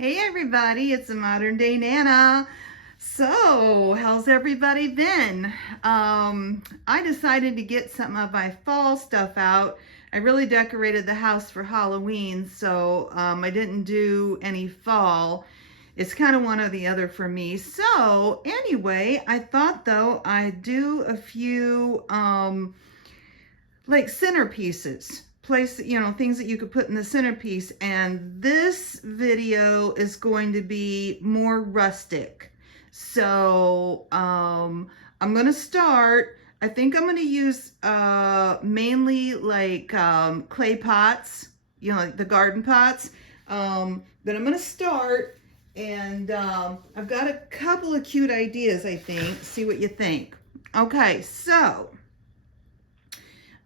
Hey everybody, it's a modern day Nana. So, how's everybody been? I decided to get some of my fall stuff out. I really decorated the house for Halloween, so I didn't do any fall. It's kind of one or the other for me. So, anyway, I thought though I'd do a few like centerpieces, things that you could put in the centerpiece. And this video is going to be more rustic. So I'm going to start. I think I'm going to use mainly like clay pots, like the garden pots. But I'm going to start, and I've got a couple of cute ideas, I think. See what you think. Okay, so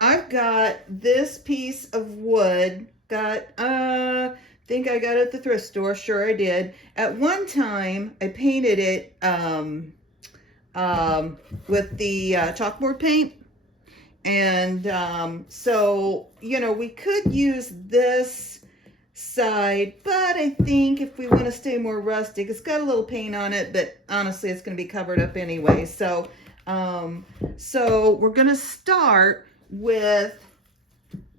I've got this piece of wood, think I got it at the thrift store. Sure I did. At one time, I painted it with the chalkboard paint. And so, we could use this side, but I think if we want to stay more rustic, it's got a little paint on it, but honestly, it's going to be covered up anyway. So, so we're going to start with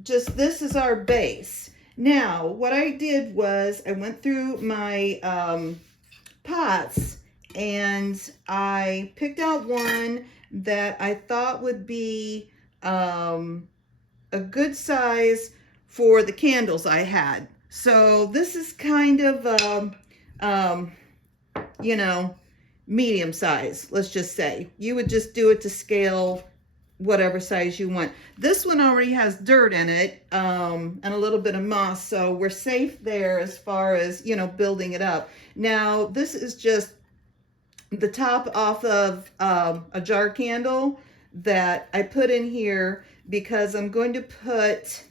just, this is our base. Now, what I did was I went through my pots, and I picked out one that I thought would be a good size for the candles I had. So this is kind of medium size, let's just say. You would just do it to scale whatever size you want. This one already has dirt in it, and a little bit of moss, so we're safe there as far as, building it up. Now, this is just the top off of a jar candle that I put in here because I'm going to put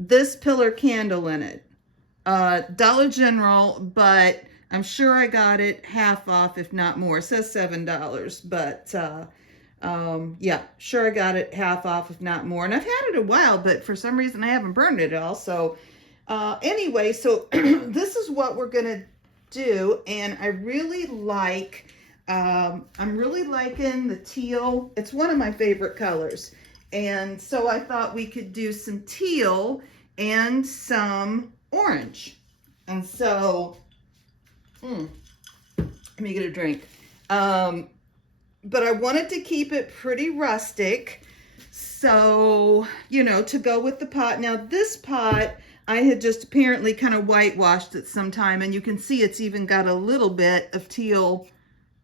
this pillar candle in it. Dollar General, but I'm sure I got it half off, if not more. It says $7, but yeah, sure I got it half off, if not more. And I've had it a while, but for some reason I haven't burned it at all. So anyway, so this is what we're gonna do. And I really like, I'm really liking the teal. It's one of my favorite colors. And so I thought we could do some teal and some orange. And so, let me get a drink. But I wanted to keep it pretty rustic. So, to go with the pot. Now, this pot, I had just apparently kind of whitewashed it sometime, and you can see it's even got a little bit of teal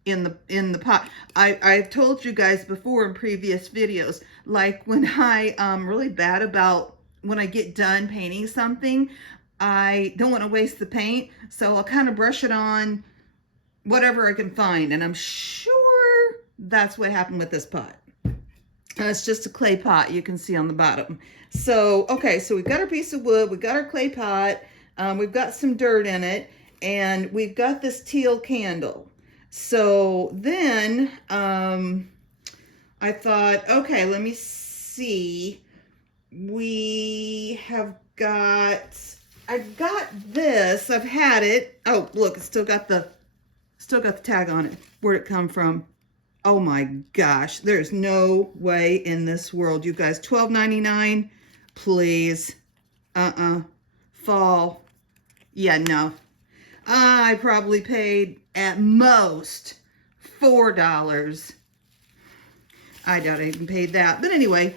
in the pot. I've told you guys before in previous videos, like when I'm really bad about when I get done painting something, I don't want to waste the paint, so I'll kind of brush it on whatever I can find, and I'm sure that's what happened with this pot. It's just a clay pot, you can see on the bottom. So, okay, so we've got our piece of wood, we've got our clay pot, we've got some dirt in it, and we've got this teal candle. So then I thought, okay, let me see. I've got this, I've had it. Oh, look, it's still got the tag on it. Where'd it come from? Oh my gosh, there's no way in this world, you guys. $12.99, please. Fall. Yeah, no. I probably paid at most $4. I doubt I even paid that. But anyway,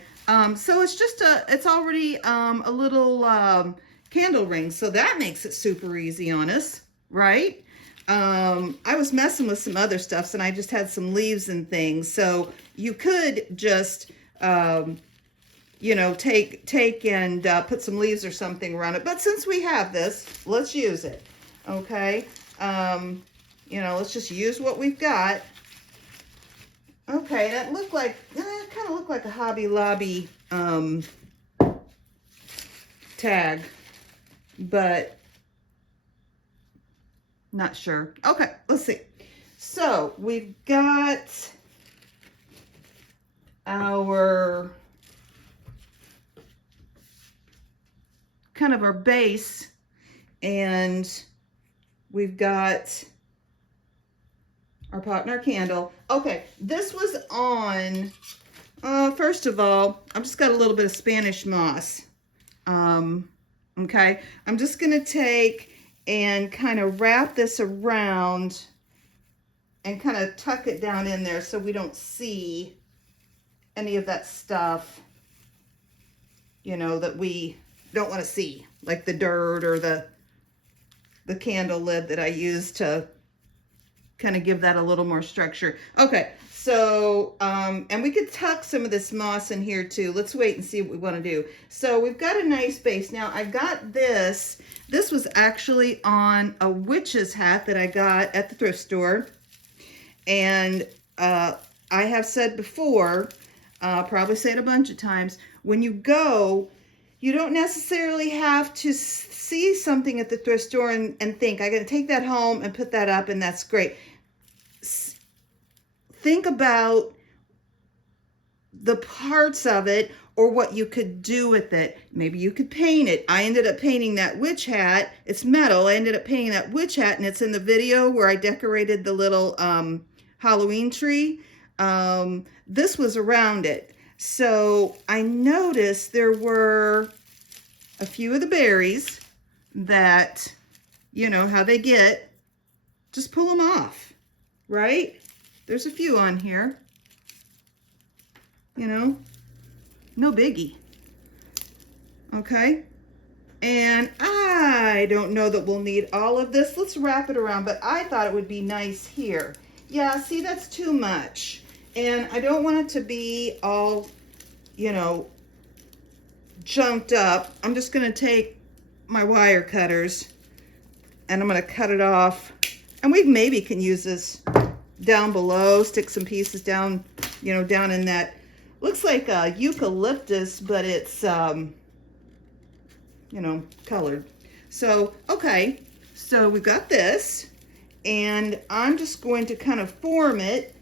so it's just it's already a little candle ring. So that makes it super easy on us, right? I was messing with some other stuff, and I just had some leaves and things. So you could just, take and put some leaves or something around it. But since we have this, let's use it. Okay. Let's just use what we've got. Okay, that looked like, it kind of looked like a Hobby Lobby tag, but not sure. Okay, let's see. So we've got our kind of our base And we've got our pot and our candle. Okay, this was on, first of all, I've just got a little bit of Spanish moss. Okay, I'm just gonna take and kind of wrap this around and kind of tuck it down in there so we don't see any of that stuff, you know, that we don't want to see, like the dirt or the candle lid that I use to kind of give that a little more structure. Okay, so, and we could tuck some of this moss in here too. Let's wait and see what we want to do. So we've got a nice base. Now I got this. This was actually on a witch's hat that I got at the thrift store. And I have said before, probably say it a bunch of times, when you go, you don't necessarily have to see something at the thrift store and think, I'm going to take that home and put that up and that's great. Think about the parts of it or what you could do with it. Maybe you could paint it. I ended up painting that witch hat. It's metal. I ended up painting that witch hat, and it's in the video where I decorated the little Halloween tree. This was around it. So I noticed there were a few of the berries that, you know how they get, just pull them off, right? There's a few on here, you know, no biggie. Okay, and I don't know that we'll need all of this. Let's wrap it around, but I thought it would be nice here. Yeah, see, that's too much. And I don't want it to be all, you know, jumped up. I'm just going to take my wire cutters and I'm going to cut it off. And we maybe can use this down below, stick some pieces down, you know, down in that. Looks like a eucalyptus, but it's, you know, colored. So, okay, so we've got this. And I'm just going to kind of form it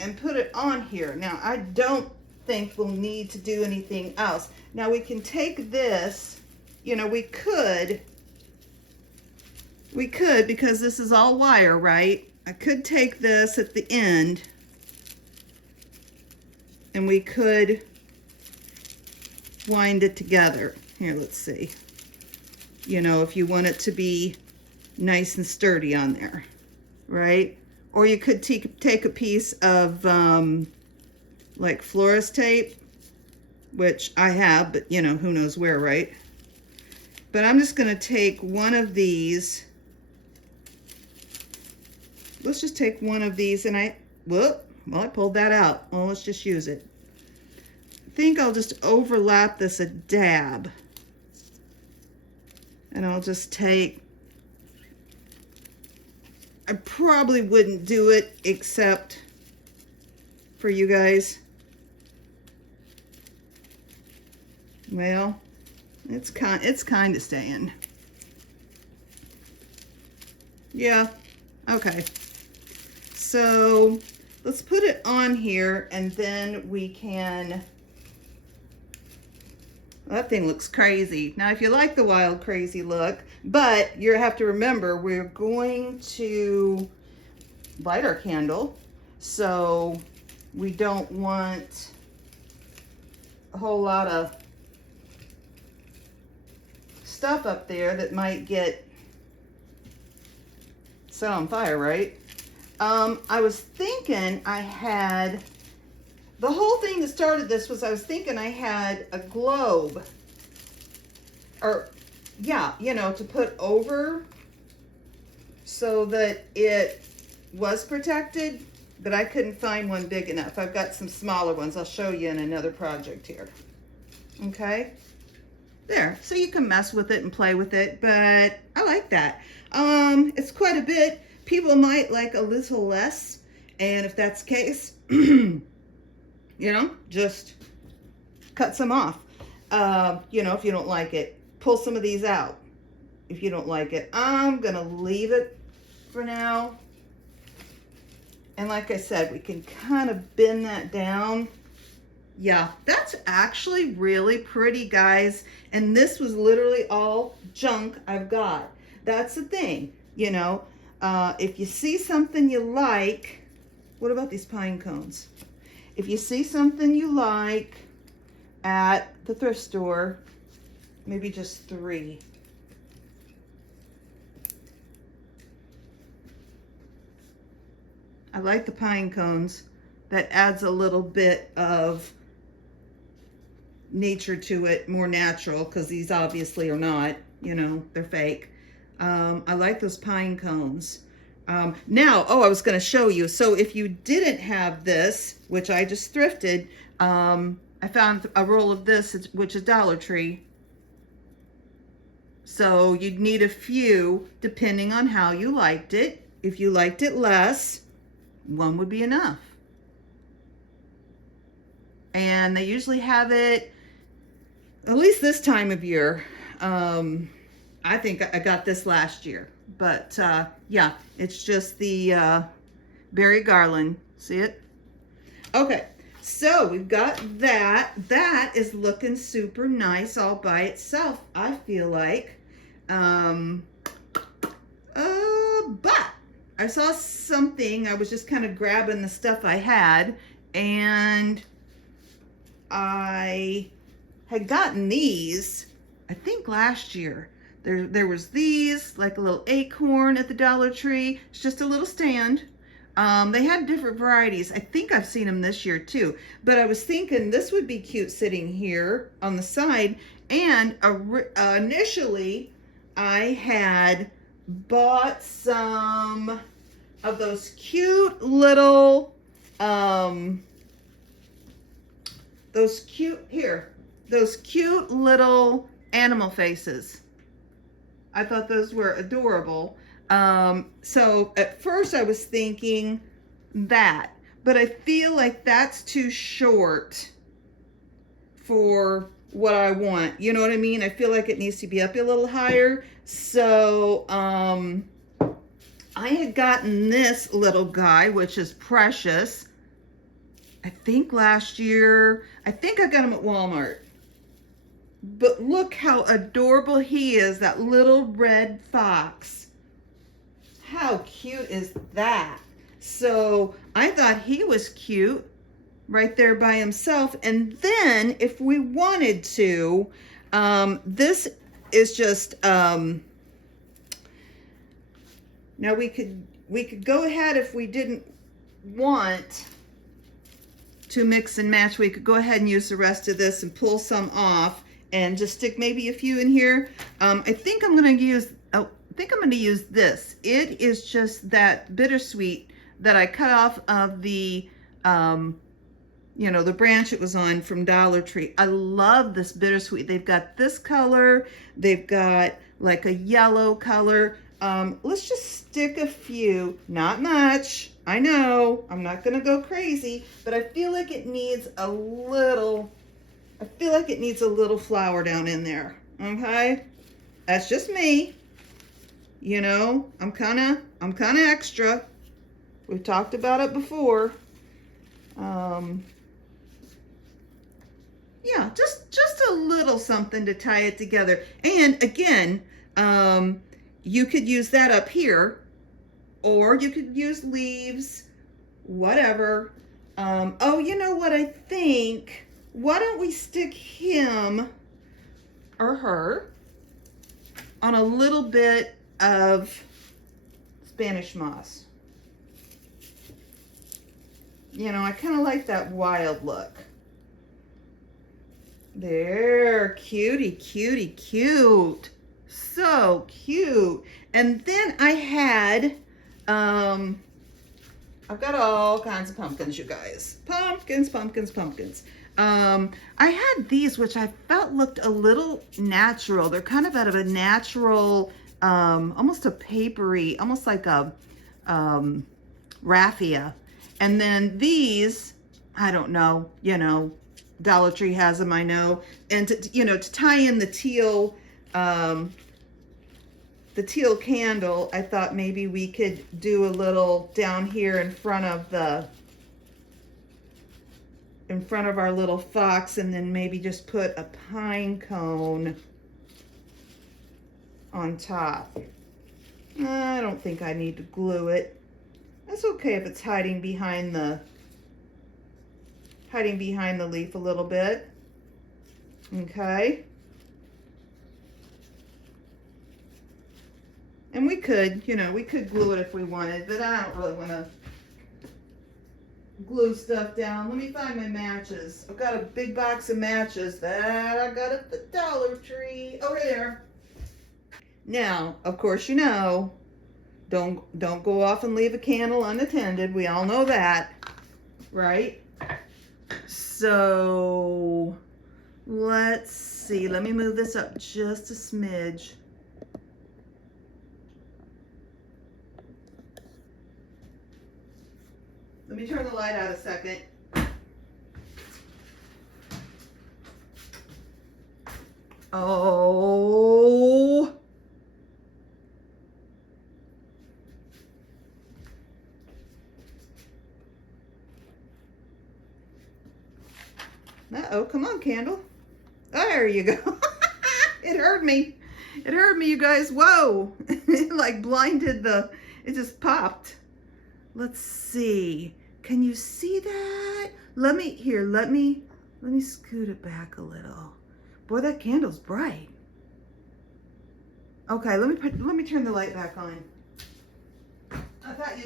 and put it on here. Now, I don't think we'll need to do anything else. Now, we can take this, you know, we could, because this is all wire, right? I could take this at the end and we could wind it together. Here, let's see. You know, if you want it to be nice and sturdy on there, right? Or you could take a piece of like florist tape, which I have, but you know, who knows where, right? But I'm just gonna take one of these. Let's just take one of these and I pulled that out. Well, let's just use it. I think I'll just overlap this a dab. And I'll just take, I probably wouldn't do it except for you guys. Well, it's kind of staying. Yeah, okay. So let's put it on here and then we can, that thing looks crazy. Now, if you like the wild, crazy look, but you have to remember, we're going to light our candle. So we don't want a whole lot of stuff up there that might get set on fire, right? I was thinking I had, the whole thing that started this was I was thinking I had a globe, or yeah, you know, to put over so that it was protected, but I couldn't find one big enough. I've got some smaller ones. I'll show you in another project here. Okay, there. So you can mess with it and play with it, but I like that. It's quite a bit. People might like a little less, and if that's the case, you know, just cut some off. You know, if you don't like it, pull some of these out. If you don't like it, I'm gonna leave it for now. And like I said, we can kind of bend that down Yeah, that's actually really pretty, guys. And this was literally all junk I've got. That's the thing, you know. If you see something you like, what about these pine cones? If you see something you like at the thrift store, maybe just 3. I like the pine cones. That adds a little bit of nature to it, more natural, because these obviously are not, you know, they're fake. I like those pine cones. Now, oh, I was going to show you. So if you didn't have this, which I just thrifted, I found a roll of this, which is Dollar Tree. So you'd need a few depending on how you liked it. If you liked it less, one would be enough. And they usually have it at least this time of year. I think I got this last year, but yeah, it's just the berry garland. See it? Okay, so we've got that. That is looking super nice all by itself, I feel like. But I saw something. I was just kind of grabbing the stuff I had, and I had gotten these, I think last year. There was these, like a little acorn at the Dollar Tree. It's just a little stand. They had different varieties. I think I've seen them this year too. But I was thinking this would be cute sitting here on the side. And initially, I had bought some of those cute little, those cute little animal faces. I thought those were adorable. So at first I was thinking that, but I feel like that's too short for what I want. You know what I mean? I feel like it needs to be up a little higher. So I had gotten this little guy, which is precious. I think last year, I think I got him at Walmart. But look how adorable he is, that little red fox. How cute is that? So I thought he was cute right there by himself. And then if we wanted to, this is just, now we could go ahead if we didn't want to mix and match. We could go ahead and use the rest of this and pull some off and just stick maybe a few in here. I think I'm going to use this. It is just that bittersweet that I cut off of the you know, the branch it was on from Dollar Tree. I love this bittersweet. They've got this color. They've got like a yellow color. Let's just stick a few, not much. I know I'm not gonna go crazy, but I feel like it needs a little, flower down in there. Okay, that's just me. You know, I'm kind of extra. We've talked about it before. Yeah, just a little something to tie it together. And again, you could use that up here, or you could use leaves, whatever. Oh, you know what I think? Why don't we stick him or her on a little bit of Spanish moss? You know, I kind of like that wild look. There, cutie, cutie, cute. So cute. And then I had, I've got all kinds of pumpkins, you guys. Pumpkins, pumpkins, pumpkins. I had these, which I felt looked a little natural. They're kind of out of a natural, almost a papery, almost like a raffia. And then these, I don't know, you know, Dollar Tree has them, I know. And to, you know, to tie in the teal candle, I thought maybe we could do a little down here in front of in front of our little fox, and then maybe just put a pine cone on top. I don't think I need to glue it. That's okay if it's hiding behind the leaf a little bit. Okay. And we could, you know, we could glue it if we wanted, but I don't really want to glue stuff down. Let me find my matches. I've got a big box of matches that I got at the Dollar Tree. Over there. Now, of course, you know, don't go off and leave a candle unattended. We all know that, right? So let's see. Let me move this up just a smidge. Let me turn the light out a second. Oh. Uh-oh, come on, candle. There you go. It hurt me. It hurt me, you guys. Whoa. It like blinded it just popped. Let's see. Can you see that? Let me scoot it back a little. Boy, that candle's bright. Okay, let me turn the light back on. I thought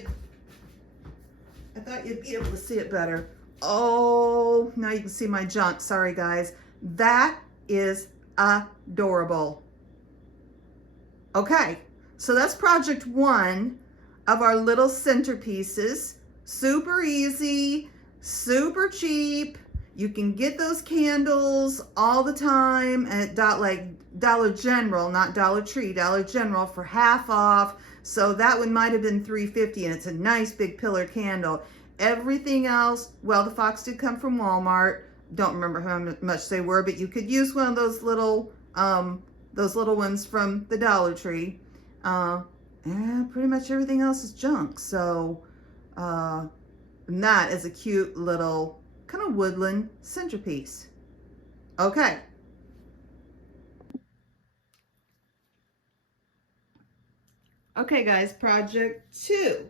you'd be able to see it better. Oh, now you can see my junk. Sorry, guys. That is adorable. Okay, so that's project 1 of our little centerpieces. Super easy, super cheap. You can get those candles all the time at Dollar General, not Dollar Tree, Dollar General for half off. So that one might have been $3.50, and it's a nice big pillar candle. Everything else, well, the fox did come from Walmart. Don't remember how much they were, but you could use one of those little ones from the Dollar Tree. And pretty much everything else is junk. So, and that is a cute little kind of woodland centerpiece. Okay. Okay, guys, project 2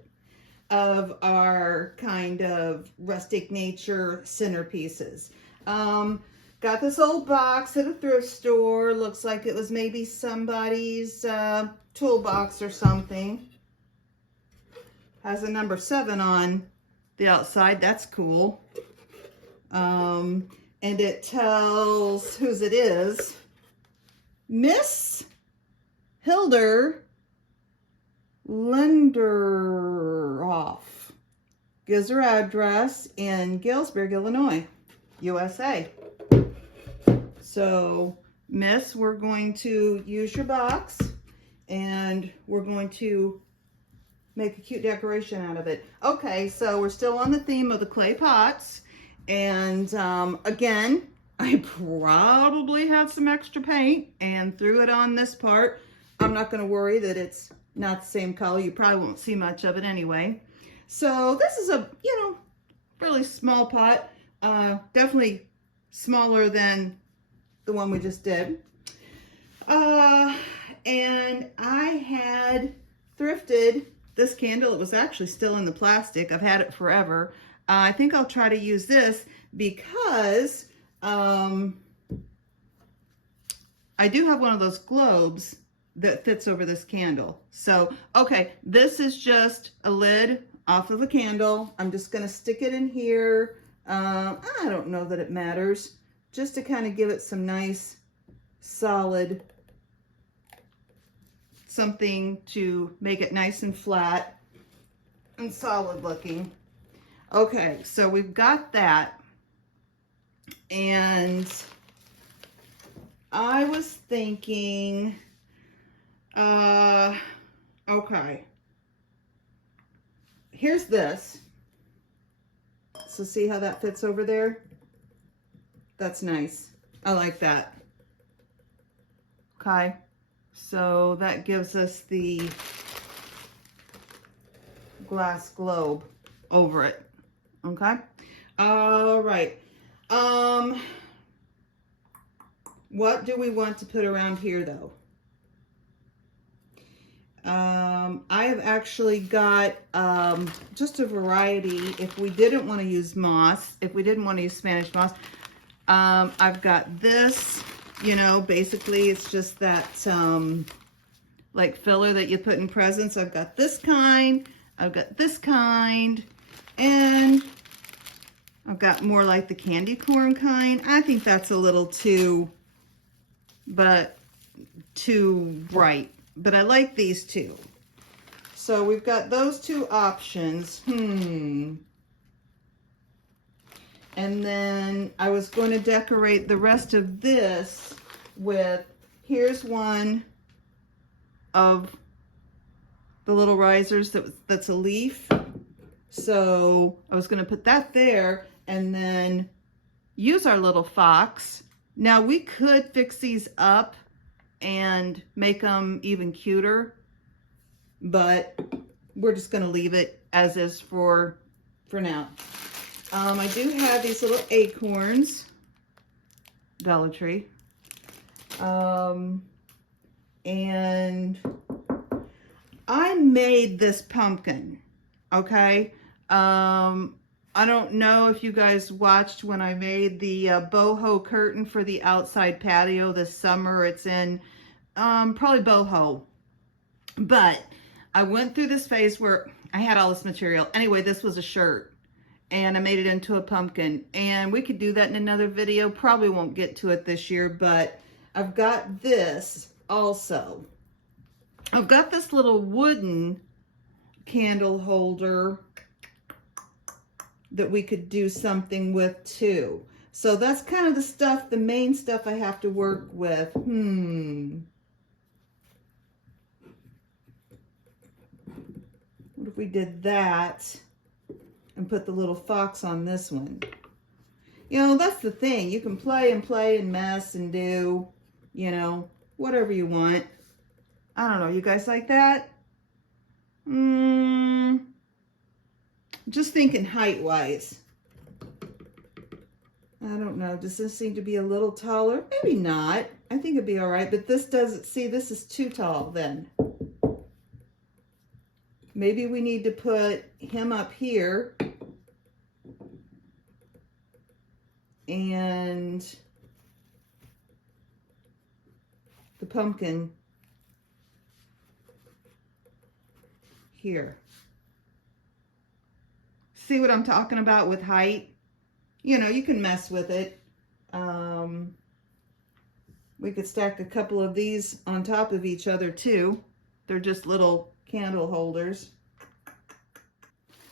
of our kind of rustic nature centerpieces. Got this old box at a thrift store. Looks like it was maybe somebody's toolbox or something. Has a number 7 on the outside. That's cool. And it tells whose it is. Miss Hilder Lenderoff. Gives her address in Galesburg, Illinois, USA. So, Miss, we're going to use your box and we're going to make a cute decoration out of it. Okay, so we're still on the theme of the clay pots. And again, I probably had some extra paint and threw it on this part. I'm not going to worry that it's not the same color. You probably won't see much of it anyway. So this is a, really small pot. Definitely smaller than the one we just did. And I had thrifted this candle. It was actually still in the plastic. I've had it forever. I think I'll try to use this because I do have one of those globes that fits over this candle. So, okay, this is just a lid off of a candle. I'm just gonna stick it in here. I don't know that it matters, just to kind of give it some nice solid, something to make it nice and flat and solid looking. Okay, so we've got that. And I was thinking, okay, here's this. So see how that fits over there? That's nice. I like that. Okay, so that gives us the glass globe over it. Okay, all right. What do we want to put around here though? I have actually got just a variety. If we didn't want to use moss, if we didn't want to use Spanish moss, I've got this, you know, basically it's just that like filler that you put in presents. I've got this kind, I've got this kind, and I've got more like the candy corn kind. I think that's a little too bright, but I like these two. So we've got those two options. And then I was going to decorate the rest of this with, here's one of the little risers that's a leaf. So I was going to put that there and then use our little fox. Now we could fix these up and make them even cuter, but we're just going to leave it as is for now. I do have these little acorns, Dollar Tree, and I made this pumpkin, okay? I don't know if you guys watched when I made the boho curtain for the outside patio this summer. It's in probably boho. But I went through this phase where I had all this material. Anyway, this was a shirt and I made it into a pumpkin. And we could do that in another video. Probably won't get to it this year, but I've got this also. I've got this little wooden candle holder that we could do something with too. So that's kind of the stuff, the main stuff I have to work with. What if we did that and put the little fox on this one? You know, that's the thing. You can play and mess and do, you know, whatever you want. I don't know. You guys like that? Just thinking height-wise. I don't know. Does this seem to be a little taller? Maybe not. I think it'd be all right. But this doesn't, see, this is too tall then. Maybe we need to put him up here. And the pumpkin here. See what I'm talking about with height? You know, you can mess with it. We could stack a couple of these on top of each other too. They're just little candle holders.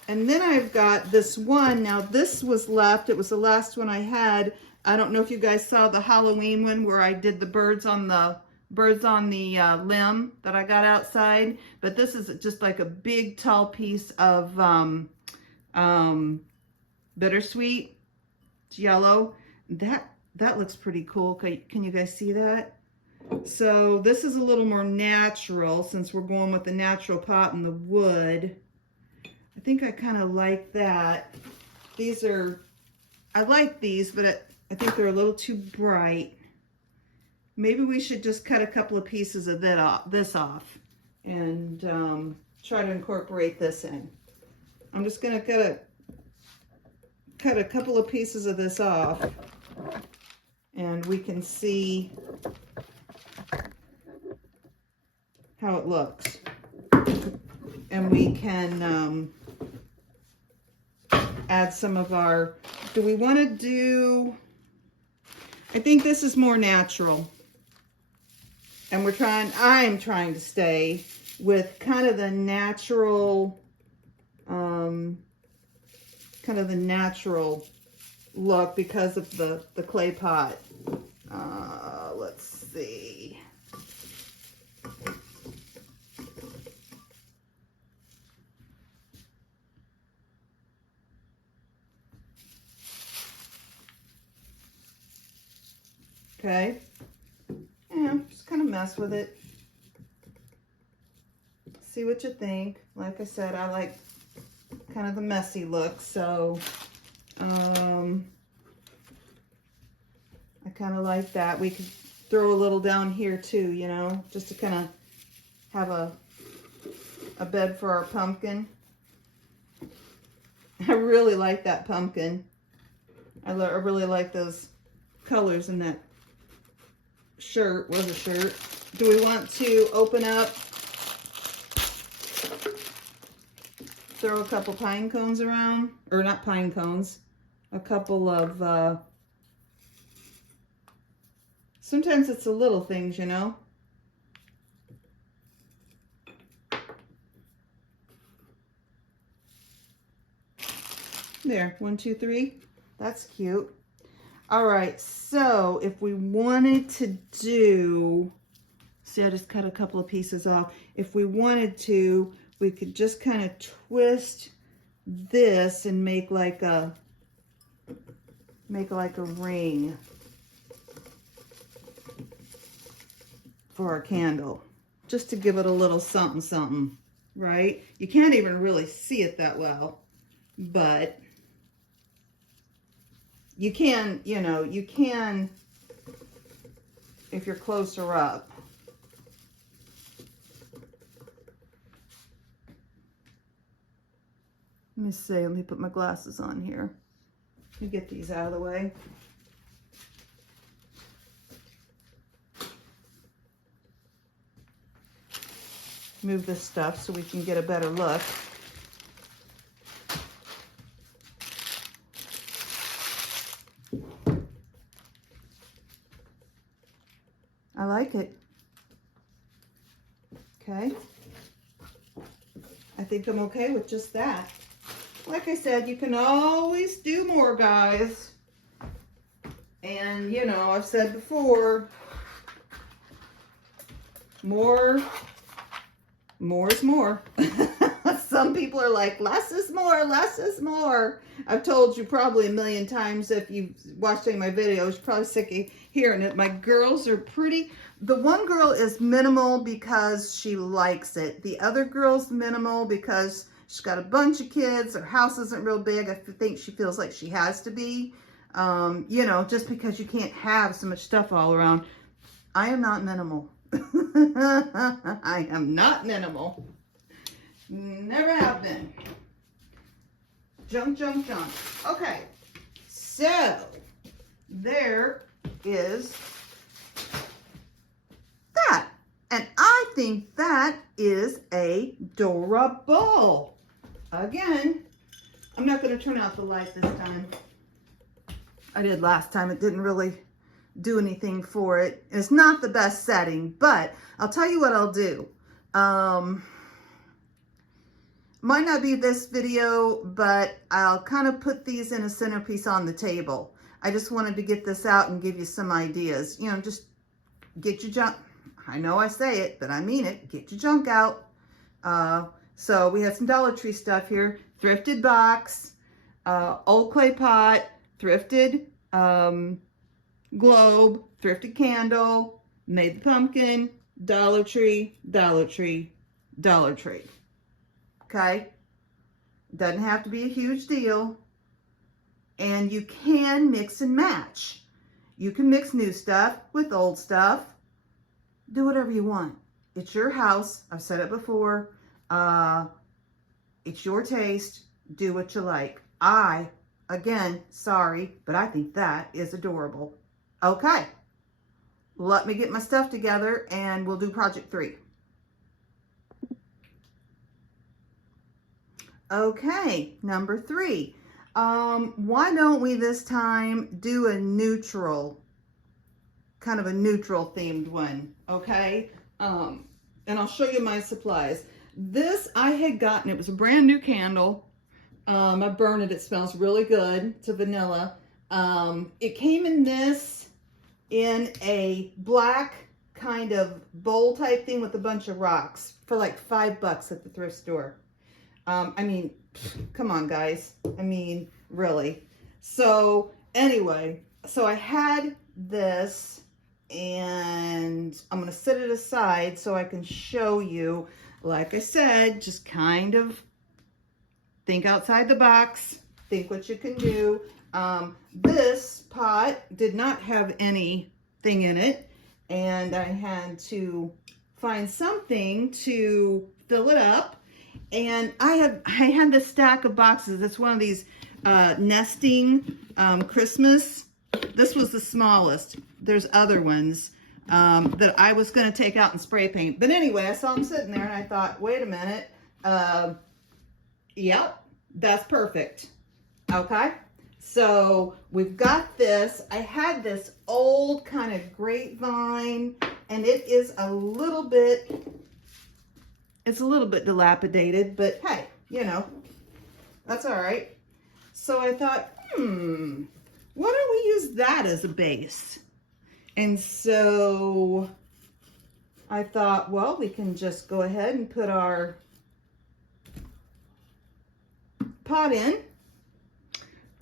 And then I've got this one. Now this was left. It was the last one I had. I don't know if you guys saw the Halloween one where I did the birds on the limb that I got outside. But this is just like a big tall piece of bittersweet. It's yellow. That looks pretty cool. Can you guys see that? So this is a little more natural since we're going with the natural pot and the wood. I think I kind of like that. These are, I like these, but I think they're a little too bright. Maybe we should just cut a couple of pieces of this off and try to incorporate this in. I'm just going to cut a couple of pieces of this off and we can see how it looks. And we can add some of our, do we want to do, I think this is more natural. And I'm trying to stay with kind of the natural, look because of the clay pot. Let's see. Okay. Yeah, just kind of mess with it. See what you think. Like I said, I like kind of the messy look, so kind of like that. We could throw a little down here too, you know, just to kind of have a bed for our pumpkin. I really like that pumpkin. I really like those colors in that shirt. Was a shirt. Do we want to open up, throw a couple pine cones around? Or not pine cones, a couple of, sometimes it's the little things, you know. There, 1, 2, 3. That's cute. All right, so if we wanted to do, see, I just cut a couple of pieces off. If we wanted to, we could just kind of twist this and make like a ring for our candle, just to give it a little something something, right? You can't even really see it that well, but you can, you know, you can if you're closer up. Let me see, let me put my glasses on here. Let me get these out of the way. Move this stuff so we can get a better look. I like it. Okay. I think I'm okay with just that. Like I said, you can always do more, guys. And, you know, I've said before, more is more. Some people are like, less is more, less is more. I've told you probably a million times, if you've watched any of my videos, you're probably sick of hearing it. My girls are pretty, the one girl is minimal because she likes it. The other girl's minimal because she's got a bunch of kids. Her house isn't real big. I think she feels like she has to be. You know, just because you can't have so much stuff all around. I am not minimal. I am not minimal. Never have been. Junk, junk, junk. Okay, so there is that. And I think that is adorable. Again, I'm not going to turn out the light this time. I did last time. It didn't really do anything for it. It's not the best setting, but I'll tell you what I'll do. Might not be this video, but I'll kind of put these in a centerpiece on the table. I just wanted to get this out and give you some ideas. You know, just get your junk. I know I say it, but I mean it. Get your junk out. So we have some Dollar Tree stuff here. Thrifted box, old clay pot, thrifted globe, thrifted candle, made the pumpkin, Dollar Tree, Dollar Tree, Dollar Tree. Okay? Doesn't have to be a huge deal. And you can mix and match. You can mix new stuff with old stuff. Do whatever you want. It's your house. I've said it before. It's your taste. Do what you like. Again, sorry, but I think that is adorable. Okay. Let me get my stuff together and we'll do project 3. Okay, number 3. Why don't we this time do a neutral, kind of a neutral themed one, okay? And I'll show you my supplies. This I had gotten, it was a brand new candle. I burned it, it smells really good. It's a vanilla. It came in this, in a black kind of bowl type thing with a bunch of rocks for like $5 at the thrift store. I mean, come on guys. I mean, really. So anyway, so I had this and I'm going to set it aside so I can show you. Like I said, just kind of think outside the box. Think what you can do. This pot did not have anything in it, and I had to find something to fill it up. And I had this stack of boxes. It's one of these nesting Christmas. This was the smallest. There's other ones that I was going to take out and spray paint. But anyway, I saw them sitting there and I thought, wait a minute. Yep, that's perfect. Okay. So we've got this. I had this old kind of grapevine, and it is a little bit, it's a little bit dilapidated, but hey, you know, that's all right. So I thought, why don't we use that as a base? And so I thought, well, we can just go ahead and put our pot in.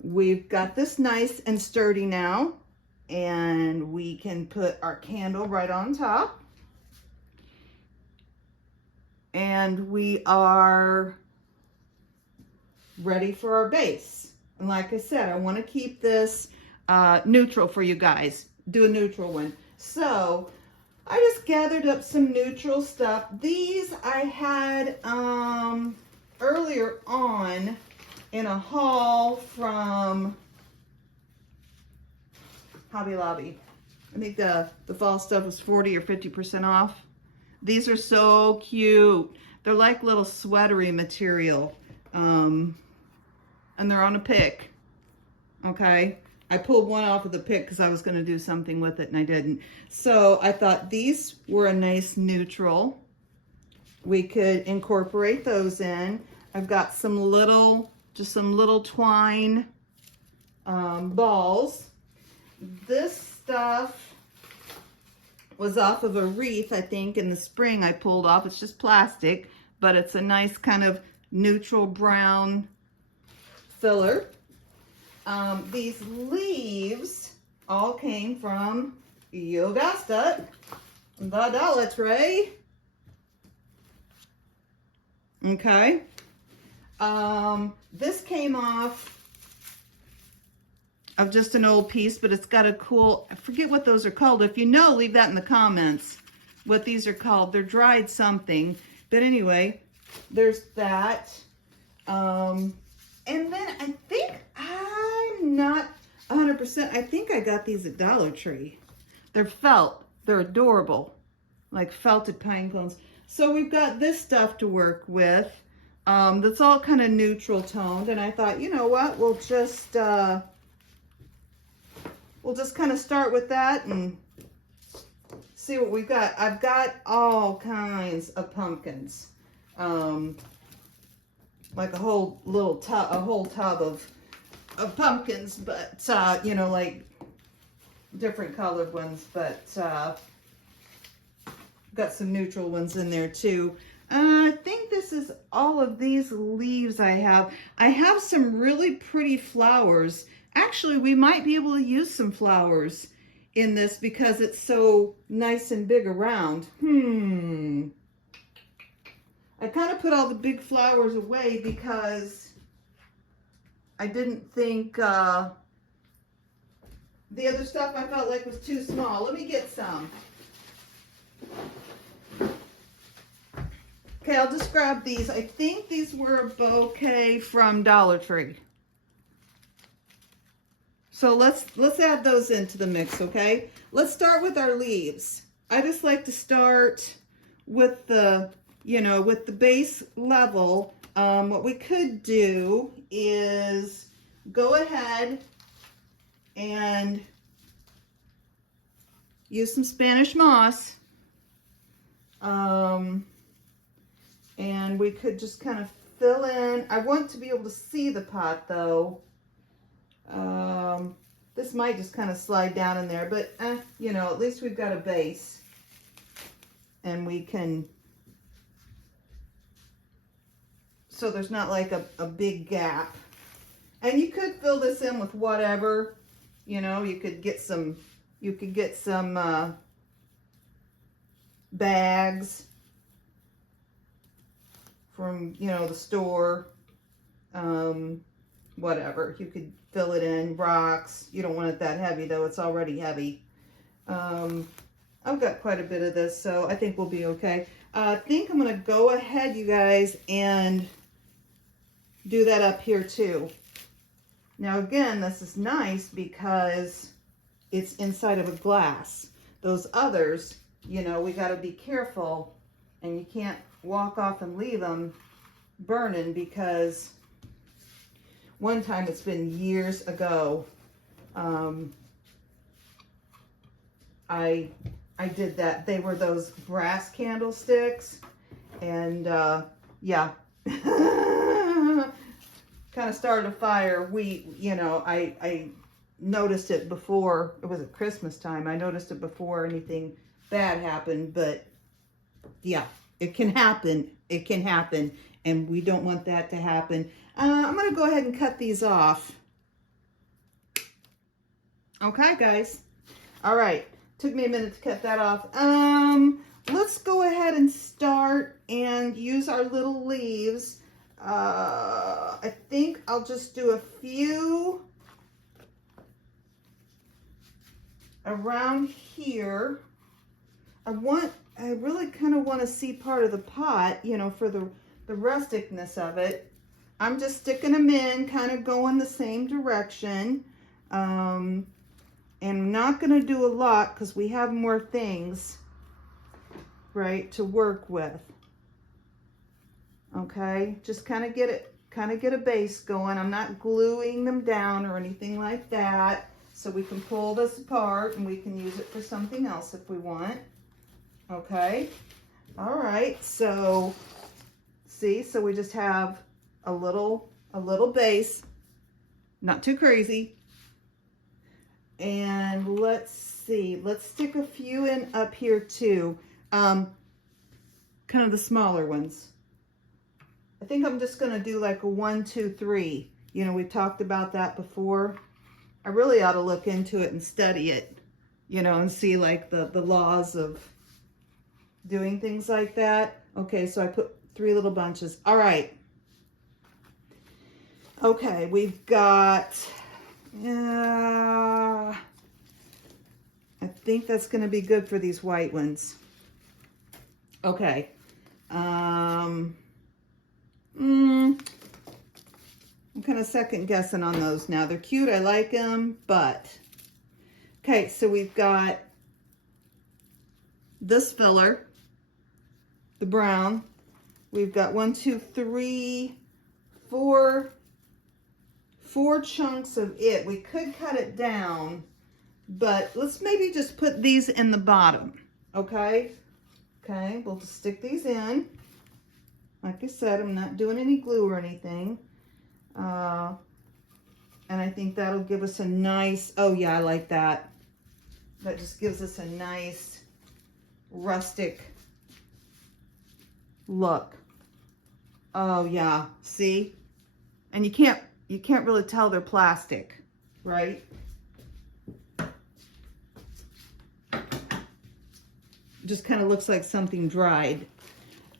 We've got this nice and sturdy now, and we can put our candle right on top. And we are ready for our base. And like I said, I want to keep this neutral for you guys. Do a neutral one. So I just gathered up some neutral stuff. These I had earlier on in a haul from Hobby Lobby. I think the fall stuff was 40 or 50% off. These are so cute. They're like little sweatery material. And they're on a pick. Okay. I pulled one off of the pick because I was going to do something with it and I didn't. So I thought these were a nice neutral. We could incorporate those in. I've got some little, just some little twine balls. This stuff was off of a wreath, I think, in the spring I pulled off. It's just plastic, but it's a nice kind of neutral brown filler. These leaves all came from, you guessed it, the Dollar Tree. Okay. This came off of just an old piece, but it's got a cool, I forget what those are called. If you know, leave that in the comments what these are called. They're dried something. But anyway, there's that. And then I think, I'm not 100%, I think I got these at Dollar Tree. They're felt. They're adorable. Like felted pine cones. So we've got this stuff to work with. That's all kind of neutral toned. And I thought, you know what, we'll just kind of start with that and see what we've got. I've got all kinds of pumpkins. Like a whole little tub, a whole tub of pumpkins, but you know, like different colored ones, but got some neutral ones in there too. I think this is all of these leaves I have. I have some really pretty flowers. Actually, we might be able to use some flowers in this because it's so nice and big around. I kind of put all the big flowers away because I didn't think the other stuff I felt like was too small. Let me get some. Okay, I'll just grab these. I think these were a bouquet from Dollar Tree. So let's add those into the mix, okay? Let's start with our leaves. I just like to start with the, you know, with the base level. What we could do is go ahead and use some Spanish moss. And we could just kind of fill in. I want to be able to see the pot though. This might just kind of slide down in there, but you know, at least we've got a base and we can, so there's not like a big gap. And you could fill this in with whatever, you know, you could get some bags from, you know, the store. whatever. You could fill it in, rocks. You don't want it that heavy though, it's already heavy. I've got quite a bit of this, so I think we'll be okay. I think I'm gonna go ahead, you guys, and do that up here too. Now again, this is nice because it's inside of a glass. Those others, you know, we gotta be careful, and you can't walk off and leave them burning, because one time, it's been years ago, I did that. They were those brass candlesticks, and yeah, kind of started a fire. I noticed it before. It was at Christmas time. I noticed it before anything bad happened, but yeah, it can happen. It can happen, and we don't want that to happen. I'm going to go ahead and cut these off. Okay, guys. All right. Took me a minute to cut that off. Let's go ahead and start and use our little leaves. I think I'll just do a few around here. I really kind of want to see part of the pot, you know, for the rusticness of it. I'm just sticking them in, kind of going the same direction. And I'm not going to do a lot because we have more things, right, to work with. Okay, just kind of get a base going. I'm not gluing them down or anything like that. So we can pull this apart and we can use it for something else if we want. Okay. All right. So see, so we just have a little base, not too crazy. And let's see, let's stick a few in up here too. Kind of the smaller ones. I think I'm just going to do like a 1, 2, 3. You know, we talked about that before. I really ought to look into it and study it, you know, and see like the laws of doing things like that. Okay, so I put 3 little bunches. All right. Okay, we've got, I think that's going to be good for these white ones. Okay. I'm kind of second guessing on those now. They're cute. I like them, but okay. So we've got this filler, the brown. We've got 1, 2, 3, 4 chunks of it. We could cut it down, but let's maybe just put these in the bottom. Okay. Okay. We'll just stick these in. Like I said, I'm not doing any glue or anything. And I think that'll give us a nice, oh yeah, I like that. That just gives us a nice rustic look. Oh yeah, see? And you can't really tell they're plastic, right? Just kind of looks like something dried.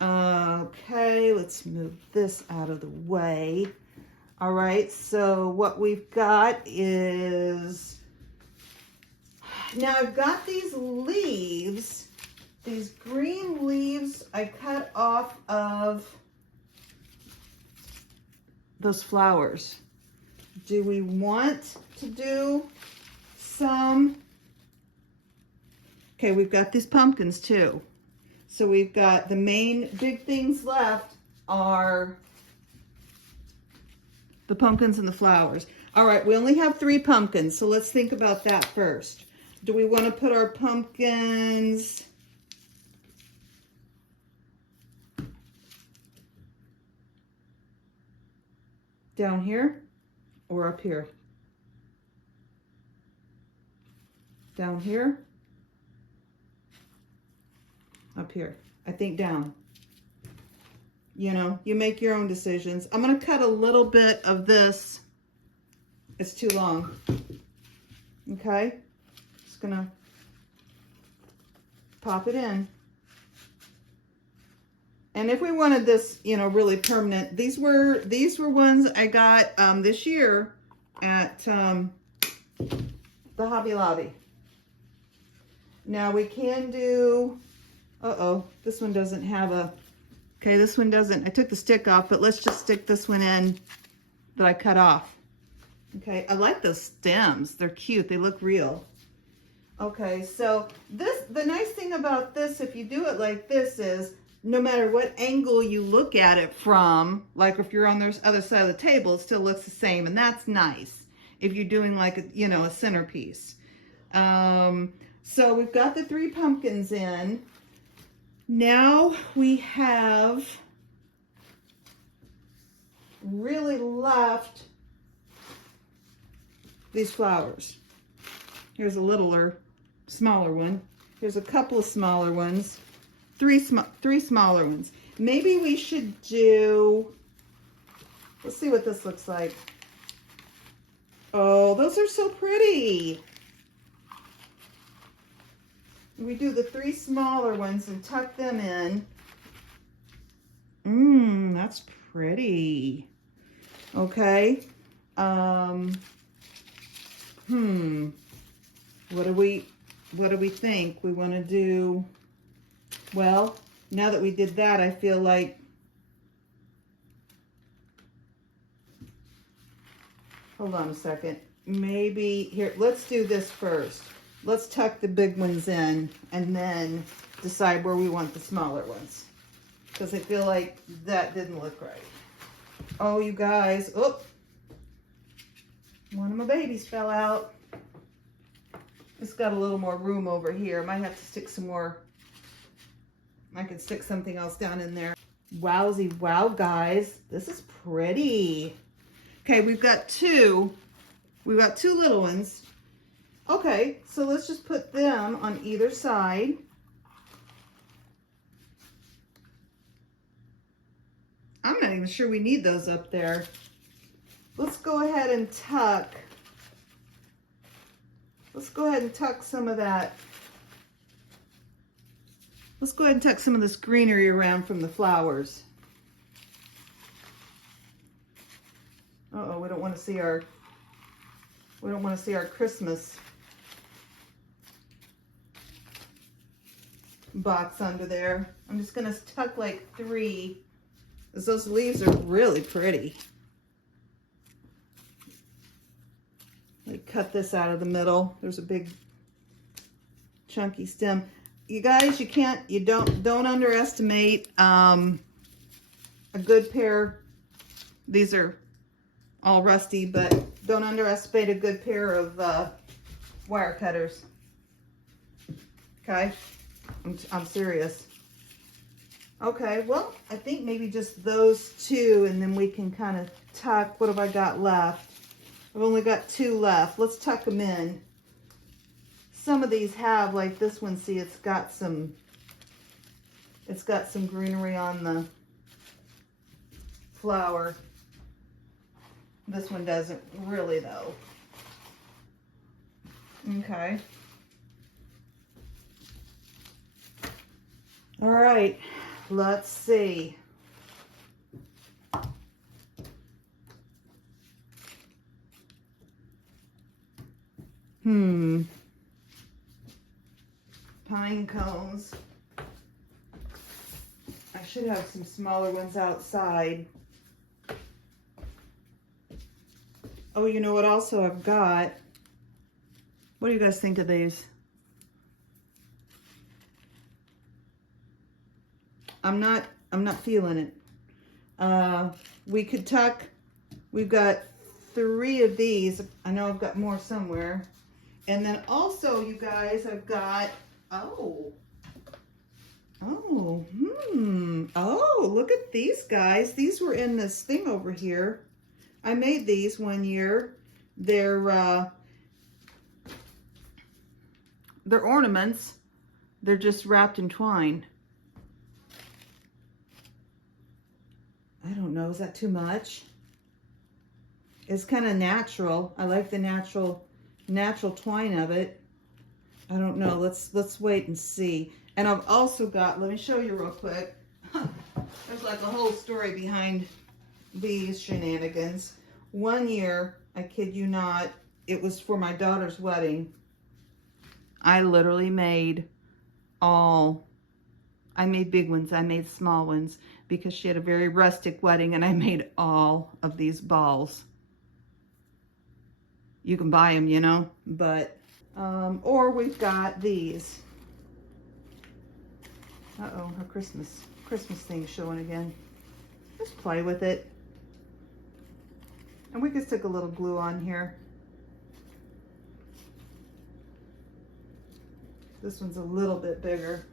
Okay, let's move this out of the way. All right, so what we've got is, now I've got these leaves, these green leaves I cut off of those flowers. Do we want to do some? Okay, we've got these pumpkins too. So we've got the main big things left are the pumpkins and the flowers. All right, we only have 3 pumpkins, so let's think about that first. Do we want to put our pumpkins down here or up here? Down here? Up here. I think down. You know, you make your own decisions. I'm going to cut a little bit of this. It's too long. Okay? Just going to pop it in. And if we wanted this, you know, really permanent, these were ones I got this year at the Hobby Lobby. Now we can do, this one doesn't have a, okay, this one doesn't, I took the stick off, but let's just stick this one in that I cut off. Okay, I like those stems. They're cute. They look real. Okay, so the nice thing about this, if you do it like this, is no matter what angle you look at it from, like if you're on the other side of the table, it still looks the same, and that's nice if you're doing like a, you know, a centerpiece. So we've got the 3 pumpkins in. Now we have really left these flowers. Here's a littler, smaller one. Here's a couple of smaller ones. 3 smaller ones. Maybe we should do, let's see what this looks like. Oh, those are so pretty. We do the 3 smaller ones and tuck them in. That's pretty. Okay. What do we think? We want to do, well, now that we did that, I feel like, hold on a second. Maybe, here, let's do this first. Let's tuck the big ones in and then decide where we want the smaller ones. Because I feel like that didn't look right. Oh, you guys, oh, one of my babies fell out. It's got a little more room over here. Might have to stick some more. I could stick something else down in there. Wowzy wow, guys. This is pretty. Okay, we've got two little ones. Okay, so let's just put them on either side. I'm not even sure we need those up there. Let's go ahead and tuck. Let's go ahead and tuck some of that. Let's go ahead and tuck some of this greenery around from the flowers. Uh-oh, we don't want to see our Christmas box under there. I'm just gonna tuck like 3, because those leaves are really pretty. Like cut this out of the middle. There's a big chunky stem. You guys, you don't underestimate a good pair. These are all rusty, but don't underestimate a good pair of wire cutters. Okay, I'm serious. Okay, well, I think maybe just those 2, and then we can kind of tuck. What have I got left? I've only got 2 left. Let's tuck them in. Some of these have, like this one, see, it's got some greenery on the flower. This one doesn't really, though. Okay. All right, let's see. Pine cones. I should have some smaller ones outside. Oh, you know what also I've got? What do you guys think of these? I'm not feeling it. We could tuck, we've got 3 of these. I know I've got more somewhere. And then also, you guys, I've got, oh, look at these guys. These were in this thing over here. I made these one year. They're ornaments. They're just wrapped in twine. I don't know, is that too much? It's kind of natural. I like the natural twine of it. I don't know. Let's wait and see. And I've also got, let me show you real quick. There's like a whole story behind these shenanigans. One year, I kid you not, it was for my daughter's wedding. I literally made I made big ones, I made small ones, because she had a very rustic wedding, and I made all of these balls. You can buy them, you know, but, or we've got these. Uh-oh, her Christmas thing's showing again. Just play with it. And we can stick a little glue on here. This one's a little bit bigger.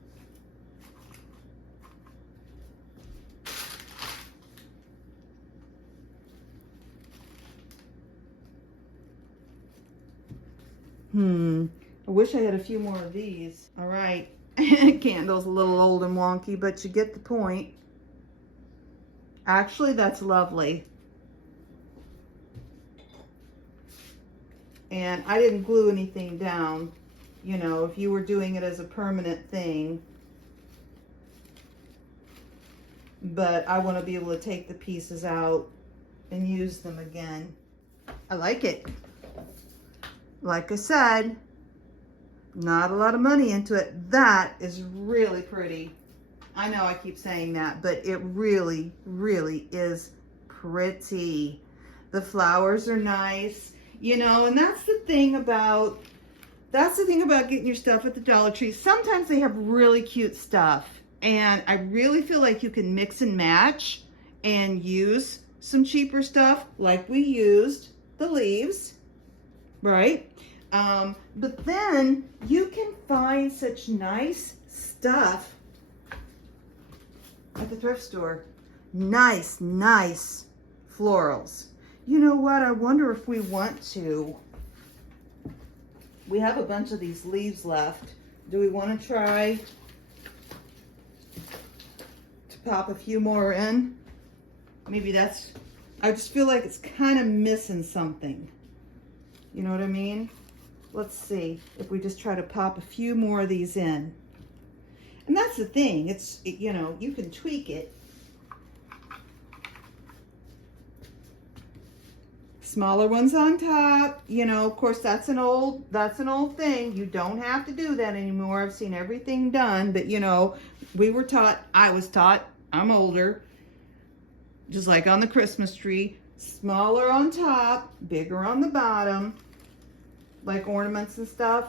I wish I had a few more of these. All right. Candle's a little old and wonky, but you get the point. Actually, that's lovely. And I didn't glue anything down. You know, if you were doing it as a permanent thing. But I want to be able to take the pieces out and use them again. I like it. Like I said, not a lot of money into it. That is really pretty. I know I keep saying that, but it really, really is pretty. The flowers are nice, you know, and that's the thing about getting your stuff at the Dollar Tree. Sometimes they have really cute stuff, and I really feel like you can mix and match and use some cheaper stuff, like we used the leaves, right? But then you can find such nice stuff at the thrift store. Nice florals. You know what? I wonder if we want to. We have a bunch of these leaves left. Do we want to try to pop a few more in? Maybe that's, I just feel like it's kind of missing something. You know what I mean? Let's see if we just try to pop a few more of these in. And that's the thing, you know, you can tweak it. Smaller ones on top, you know, of course that's an old thing. You don't have to do that anymore. I've seen everything done, but you know, we were taught, I was taught, I'm older, just like on the Christmas tree, smaller on top, bigger on the bottom, like ornaments and stuff.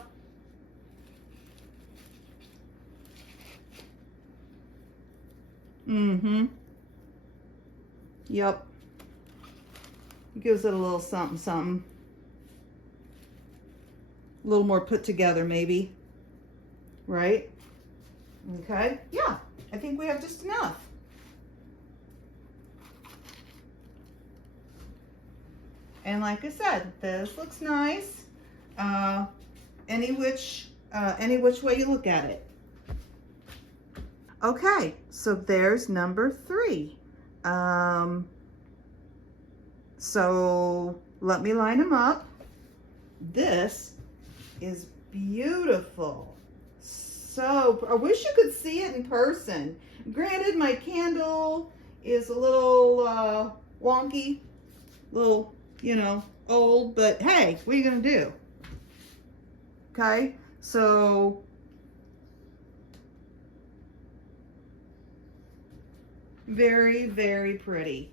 Yep. Gives it a little something, something. A little more put together, maybe. Right? Okay. Yeah, I think we have just enough. And like I said, this looks nice. Any which way you look at it. Okay, so there's number 3. So let me line them up. This is beautiful. So I wish you could see it in person. Granted, my candle is a little wonky, little, you know, old, but hey, what are you gonna do? Okay, so very, very pretty.